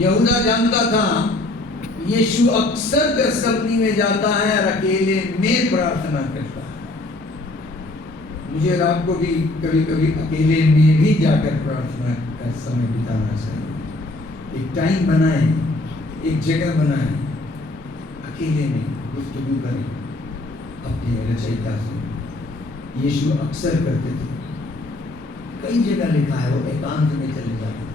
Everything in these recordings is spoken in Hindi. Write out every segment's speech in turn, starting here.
यहूदा जानता था यीशु अक्सर गसमनी में जाता है और अकेले में प्रार्थना करता है। मुझे रात को भी कभी कभी अकेले में भी जाकर प्रार्थना का समय बिताना चाहिए। एक टाइम बनाएं, एक जगह बनाएं, अकेले में गुफ्तगू करें अपने रचयिता से। यीशु अक्सर करते थे, कई जगह लिखा है वो एकांत में चले जाते थे।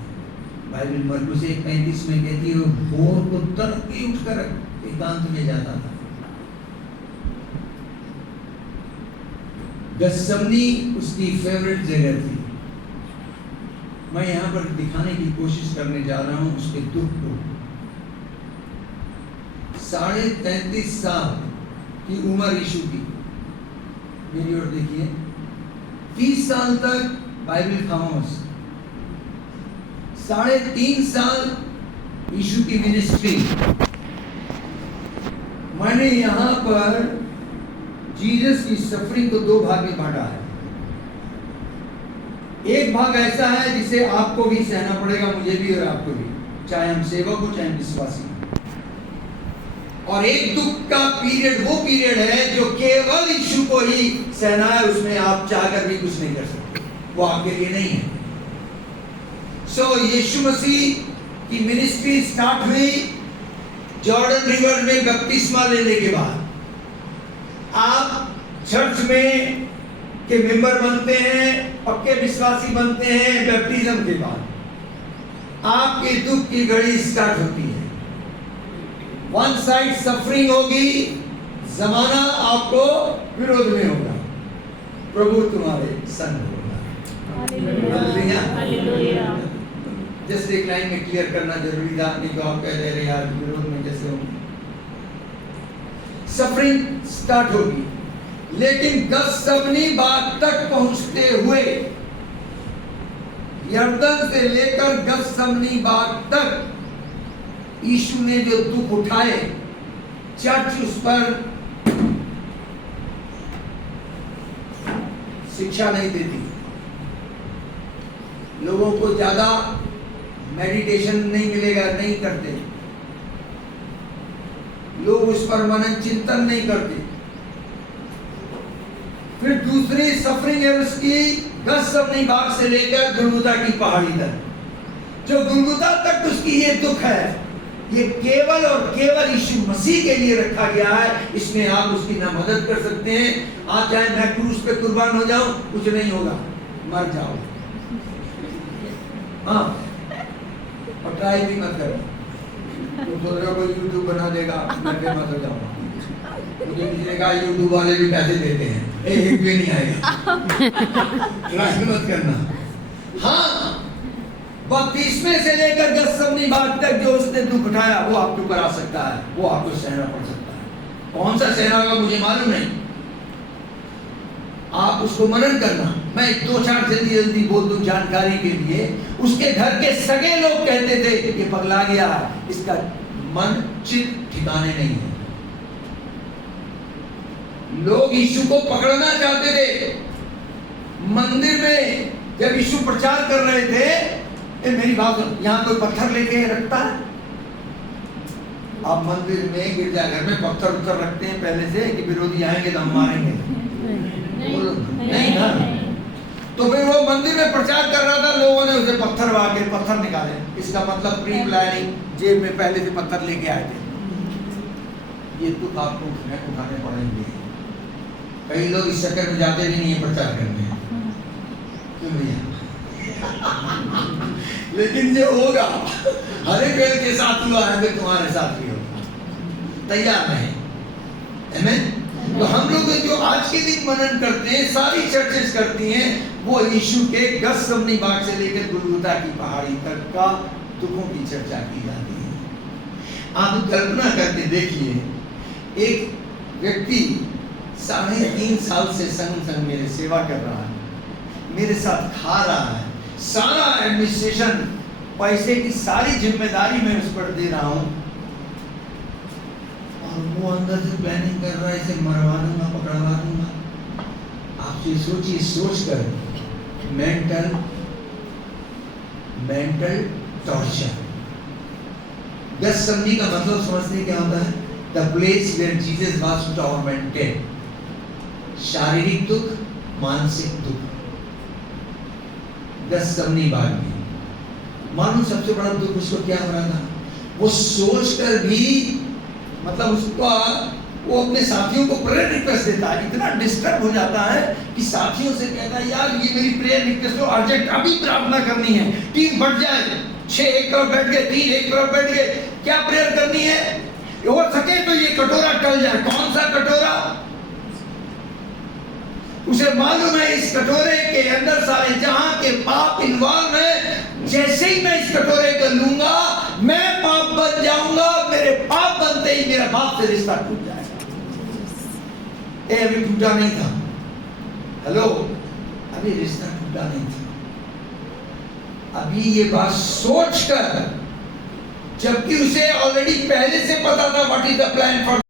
बाइबल मरकुस 1:35 में कहती है वो भोर को तड़के उठकर एकांत में जाता था। गसमनी उसकी फेवरेट जगह थी। मैं यहाँ पर दिखाने की कोशिश करने जा रहा हूँ उसके दुख को। 33.5 साल की उम्र यीशु की, मेरी ओर देखिए, 30 साल तक बाइबल खामोश, 3.5 साल यीशु की मिनिस्ट्री। मैंने यहाँ पर जीसस की सफरिंग को 2 भाग में बांटा है। एक भाग ऐसा है जिसे आपको भी सहना पड़ेगा, मुझे भी और आपको भी, चाहे हम सेवक हो चाहे हम विश्वासी हो। और एक दुख का पीरियड वो पीरियड है जो केवल यीशु को ही सहना है, उसमें आप चाहकर भी कुछ नहीं कर सकते, वो आपके लिए नहीं है। यीशु मसीह की मिनिस्ट्री स्टार्ट हुई जॉर्डन रिवर में बपतिस्मा लेने के बाद। आप चर्च में के मेंबर बनते हैं, पक्के विश्वासी बनते हैं बैप्टिज्म के बाद। आपके दुख की घड़ी स्टार्ट होती है। वन साइड सफरिंग होगी, जमाना आपको विरोध में होगा, प्रभु तुम्हारे संग होगा। जस्ट एक लाइन में क्लियर करना जरूरी था, नहीं तो आप कह रहे यार विरोध में कैसे होंगे। सफरिंग स्टार्ट होगी, लेकिन गसमनी बाग तक पहुंचते हुए, यरदन से लेकर गसमनी बाग तक यीशु ने जो दुख उठाए, चर्च उस पर शिक्षा नहीं देती। लोगों को ज्यादा मेडिटेशन नहीं मिलेगा, नहीं करते लोग, उस पर मनन चिंतन नहीं करते। फिर दूसरी सफरिंग है उसकी गसमनी बाग से लेकर गुलगुता की पहाड़ी तक। जो गुलगुता तक उसकी ये दुख है, ये केवल और केवल यीशु मसीह के लिए रखा गया है। इसमें आप उसकी ना मदद कर सकते हैं। आप चाहे मैं क्रूस पे कुर्बान हो जाऊं, कुछ नहीं होगा, मर जाओ। हाँ, और ट्राई भी मत करो। तुम सोच रहे हो कोई यूट्यूब बना देगा, मैं फेमस हो जाऊंगा। मुझे किसी ने कहा यूट्यूब वाले भी पैसे देते हैं, एक भी नहीं आएगा। ट्राई मत करना। हाँ, बपतिस्मे से लेकर गसमनी बाग तक जो उसने दुख उठाया, वो आपके ऊपर आ सकता है, वो आपको सहना पड़ सकता है। कौन सा सहना होगा मुझे मालूम नहीं, आप उसको मनन करना। मैं 2-4 जल्दी बोल दूं जानकारी के लिए। उसके घर के सगे लोग कहते थे ये पगला गया, इसका मन चित ठिकाने नहीं है। लोग यीशु को पकड़ना चाहते थे। मंदिर में जब यीशु प्रचार कर रहे थे, मेरी बात सुन, यहाँ कोई पत्थर लेके रखता है? आप मंदिर में गिरजाघर में पत्थर उत्तर रखते हैं पहले से कि विरोधी आएंगे तो हम मारेंगे? नहीं ना। तो फिर वो मंदिर में प्रचार कर रहा था, लोगों ने उसे पत्थर निकाले। इसका मतलब प्री प्लानिंग, जेब में पहले से पत्थर लेके आए थे। ये दुख आपको उठाने पड़ेंगे। कई लोग इस चक्कर में जाते भी नहीं है प्रचार करने, क्यों भैया? लेकिन ये होगा, हर एक के साथ हुआ है, फिर तुम्हारे साथ भी होगा। तैयार रहें। आमीन। तो हम लोग जो आज के दिन मनन करते हैं, सारी चर्चेस करती हैं, वो यीशु के गसमनी बाग से लेकर गुलगुता की पहाड़ी तक का दुखों की चर्चा की जाती है। आप कल्पना करके देखिए, एक व्यक्ति 3.5 साल से संग मेरे सेवा कर रहा है, मेरे साथ खा रहा है, सारा एडमिनिस्ट्रेशन, पैसे की सारी जिम्मेदारी मैं उस पर दे रहा हूँ, और वो अंदर से प्लानिंग कर रहा है इसे मरवा दूंगा, पकड़वा दूंगा। आप ये सोचिए, सोचकर मेंटल टॉर्चर। गethsemane का मतलब समझते क्या होता है? The place where Jesus was tormented. शारीरिक दुख, मानसिक दुख, गethsemane बाग में। मालूम सबसे बड़ा दुख उसको क्या हो रहा था? वो सोचकर भी मतलब उसका वो अपने साथियों को प्रेयर रिक्वेस्ट देता है, इतना डिस्टर्ब हो जाता है कि साथियों से कहता है यार ये मेरी प्रेयर रिक्वेस्ट तो अर्जेंट अभी प्रार्थना करनी है, टीम बढ़ जाए, 6 एक तरफ बैठ गए, 3 एक तरफ बैठ गए, क्या प्रेयर करनी है? हो सके तो ये कटोरा टल जाए। कौन सा कटोरा? उसे मालूम है इस कटोरे के अंदर सारे जहां के पाप इन्वॉल्व है, जैसे ही मैं इस कटोरे को लूंगा मैं पाप बन जाऊंगा, मेरे पाप बनते ही मेरा बाप से रिश्ता टूट जाएगा। अभी टूटा नहीं था, हेलो, अभी रिश्ता टूटा नहीं था। अभी ये बात सोचकर, जबकि उसे ऑलरेडी पहले से पता था what is the plan for